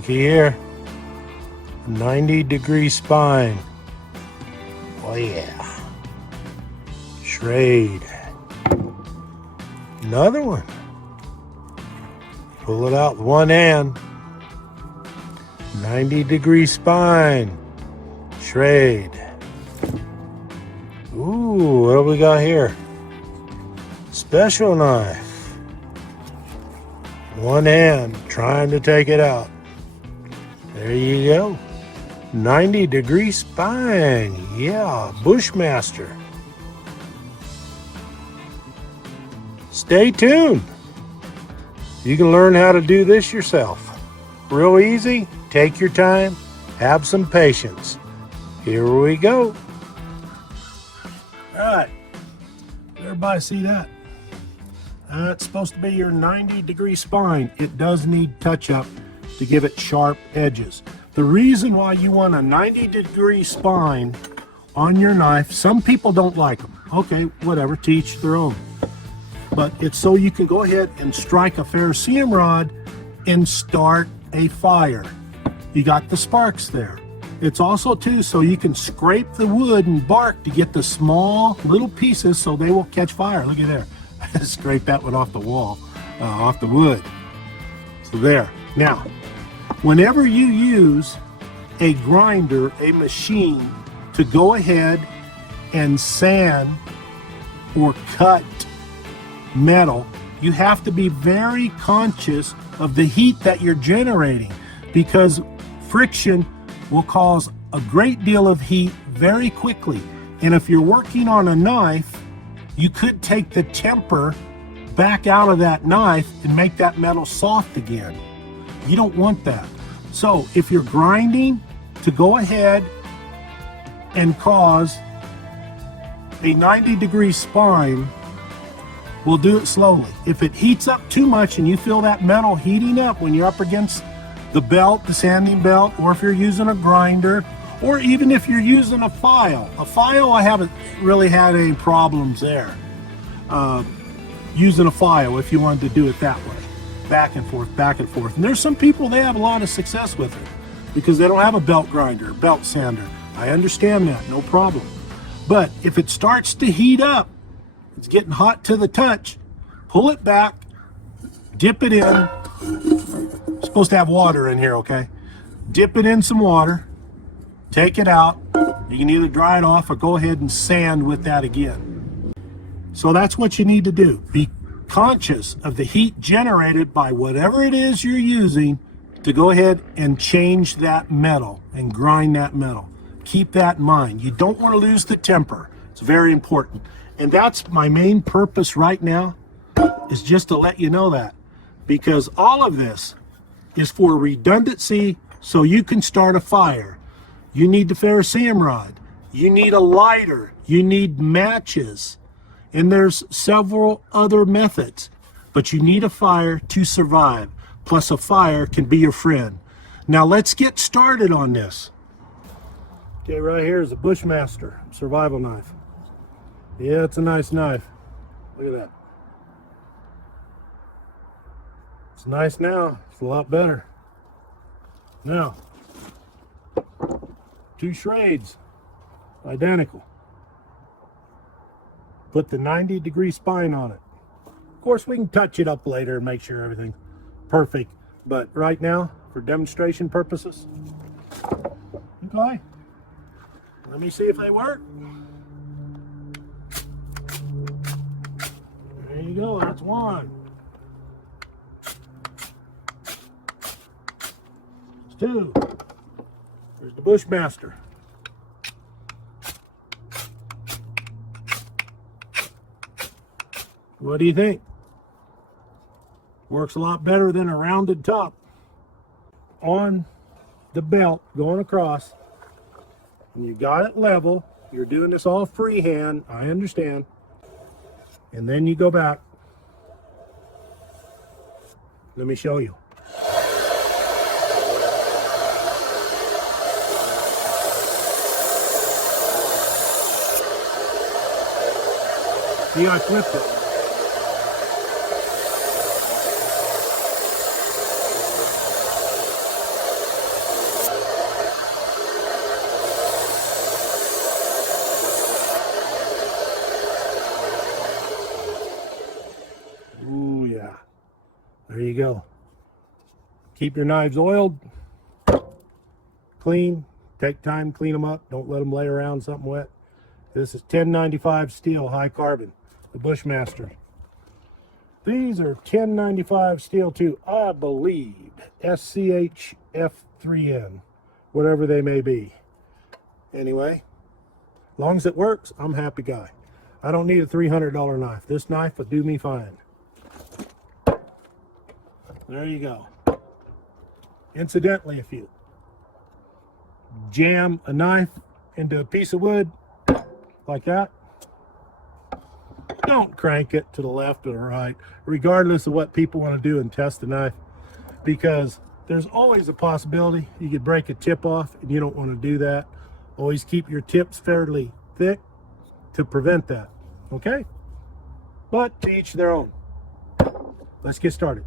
Looky here. 90-degree spine. Oh yeah. Trade. Another one. Pull it out with one hand. 90-degree spine. Trade. Ooh, what do we got here? Special knife. One hand trying to take it out. There you go. 90-degree spine. Yeah, Bushmaster. Stay tuned. You can learn how to do this yourself. Real easy. Take your time. Have some patience. Here we go. All right. Everybody see that? It's supposed to be your 90-degree spine. It does need touch-up to give it sharp edges. The reason why you want a 90-degree spine on your knife, some people don't like them. Okay, whatever, to each their own. But it's so you can go ahead and strike a ferrocerium rod and start a fire. You got the sparks there. It's also too so you can scrape the wood and bark to get the small little pieces so they will catch fire. Look at there. Scrape that one off the wall, off the wood. So there. Now, whenever you use a grinder, a machine, to go ahead and sand or cut metal, you have to be very conscious of the heat that you're generating, because friction will cause a great deal of heat very quickly. And if you're working on a knife, you could take the temper back out of that knife and make that metal soft again. You don't want that. So if you're grinding, to go ahead and cause a 90-degree spine, we'll do it slowly. If it heats up too much and you feel that metal heating up when you're up against the belt, the sanding belt, or if you're using a grinder, or even if you're using a file. A file, I haven't really had any problems there. Using a file, if you wanted to do it that way. Back and forth, back and forth. And there's some people, they have a lot of success with it because they don't have a belt grinder, belt sander. I understand that, no problem. But if it starts to heat up, it's getting hot to the touch, pull it back, dip it in. It's supposed to have water in here, okay? Dip it in some water, take it out. You can either dry it off or go ahead and sand with that again. So that's what you need to do. Be conscious of the heat generated by whatever it is you're using to go ahead and change that metal and grind that metal. Keep that in mind. You don't want to lose the temper. It's very important. And that's my main purpose right now, is just to let you know that. Because all of this is for redundancy, so you can start a fire. You need the ferrocerium rod. You need a lighter. You need matches. And there's several other methods. But you need a fire to survive. Plus a fire can be your friend. Now let's get started on this. Okay, right here is a Bushmaster survival knife. Yeah, it's a nice knife. Look at that. It's nice now. It's a lot better. Now, two shrades, identical. Put the 90-degree spine on it. Of course, we can touch it up later and make sure everything's perfect. But right now, for demonstration purposes, okay. Let me see if they work. There you go, that's one. That's two. There's the Bushmaster. What do you think? Works a lot better than a rounded top. On the belt going across, and you got it level. You're doing this all freehand, I understand. And then you go back. Let me show you. See, I flipped it. Keep your knives oiled, clean. Take time, clean them up. Don't let them lay around something wet. This is 1095 steel, high carbon, the Bushmaster. These are 1095 steel too, I believe. SCHF3N, whatever they may be. Anyway, as long as it works, I'm a happy guy. I don't need a $300 knife. This knife will do me fine. There you go. Incidentally, if you jam a knife into a piece of wood like that, don't crank it to the left or the right, regardless of what people want to do and test the knife, because there's always a possibility you could break a tip off, and you don't want to do that. Always keep your tips fairly thick to prevent that, okay? But to each their own. Let's get started.